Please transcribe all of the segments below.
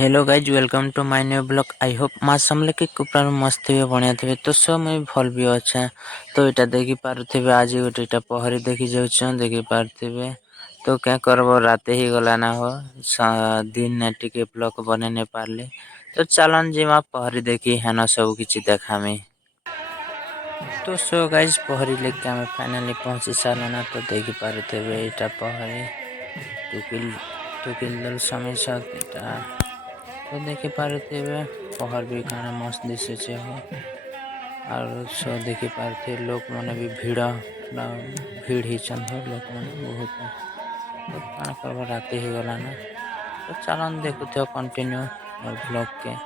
Hello guys welcome to my new blog. I hope माँ समलेके कुप्रार मस्त थे बढ़िया थे तो सब मुझे भल भी अच्छा तो यहाँ देखी पारे आज गोटे पहरी देखी जाऊँ देखी पारे तो क्या करब रात ही गला ना हो दिन टे ब्लॉग बन नहीं पारे तो चलन जीमा पहरी देखी हेन सब किसी देखामी तो सो गाइज पहरी लेके आम फाइनाली पहुँची सारे तो देखी पारे यहाँ पहरी टुकिल समय तो देखी पारे पहर भी खाना मस्त दिशे हो और सो देखी पारे लोक मैंने भी भीड़ ही चंद हो लोक मैंने बहुत तो कण कर रात ही गला ना तो चलन देखुथ कंटिन्यू मोर ब्लॉग के।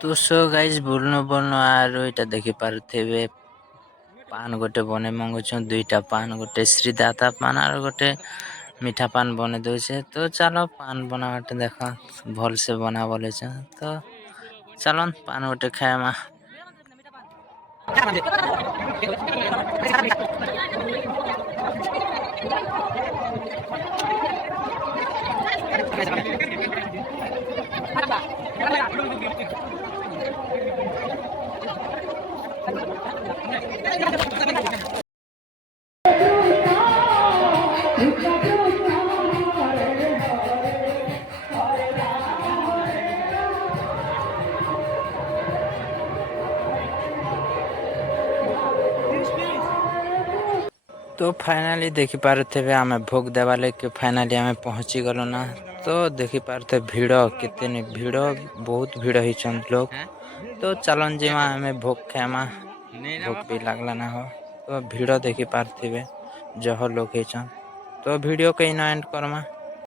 तो सो गाइज बोलनो बोलनो आरो इटा देखि पारुथेबे पान गोटे बने मंगुछ दुईटा पान गोटे श्रीदाता पान और गोटे मीठा पान बने दौचे। तो चलो पान बनावट देखा भल से बना बोले तो चलो पान गोटे खाएमा। तो फाइनाली देखि पारुथेबे आमे भोग देवा लेके फाइनाली आमे पहुंची गलो ना। तो देखि पारुथे भीड़ कितनी भीड़ बहुत भीड़ हिचन लोग। तो चलन जीमा आमे भोग खाएमा भोग भी लागला ना हो। तो भीड़ देखि पारुथेबे जह लोग हिचन। तो वीडियो कहीं ना एंड करमा।